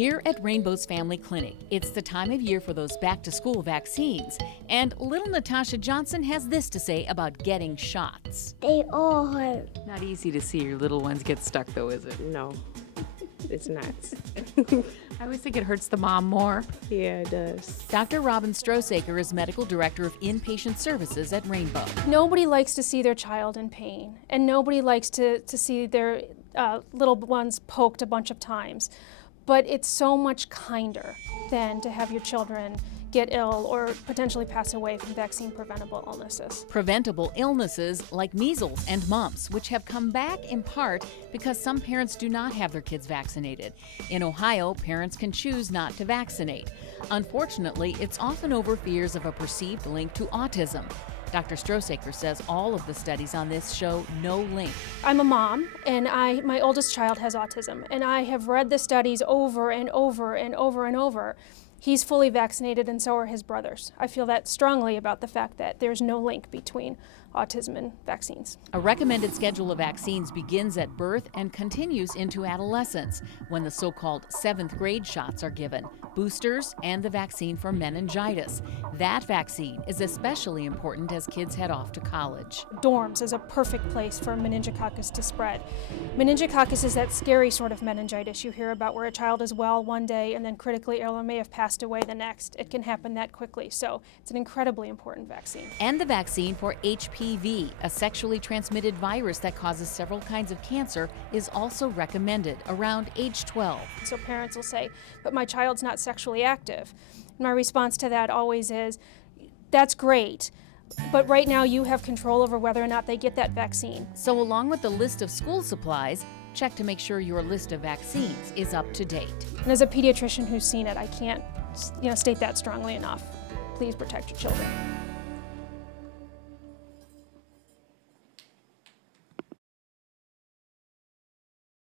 Here at Rainbow's Family Clinic, it's the time of year for those back-to-school vaccines. And little Natasha Johnson has this to say about getting shots. They all hurt. Not easy to see your little ones get stuck, though, is it? No, it's not. I always think it hurts the mom more. Yeah, it does. Dr. Robin Strosaker is Medical Director of Inpatient Services at Rainbow. Nobody likes to see their child in pain, and nobody likes to see their little ones poked a bunch of times. But it's so much kinder than to have your children get ill or potentially pass away from vaccine-preventable illnesses. Preventable illnesses like measles and mumps, which have come back in part because some parents do not have their kids vaccinated. In Ohio, parents can choose not to vaccinate. Unfortunately, it's often over fears of a perceived link to autism. Dr. Strosaker says all of the studies on this show no link. I'm a mom, and my oldest child has autism, and I have read the studies over and over and over and over. He's fully vaccinated, and so are his brothers. I feel that strongly about the fact that there's no link between autism and vaccines. A recommended schedule of vaccines begins at birth and continues into adolescence, when the so-called 7th grade shots are given, boosters and the vaccine for meningitis. That vaccine is especially important as kids head off to college. Dorms is a perfect place for meningococcus to spread. Meningococcus is that scary sort of meningitis you hear about where a child is well one day and then critically ill or may have passed away the next. It can happen that quickly, so it's an incredibly important vaccine. And the vaccine for HPV, a sexually transmitted virus that causes several kinds of cancer, is also recommended around age 12. So parents will say, but my child's not sexually active. My response to that always is, that's great, but right now you have control over whether or not they get that vaccine. So along with the list of school supplies, check to make sure your list of vaccines is up to date. And as a pediatrician who's seen it, I can't state that strongly enough. Please protect your children.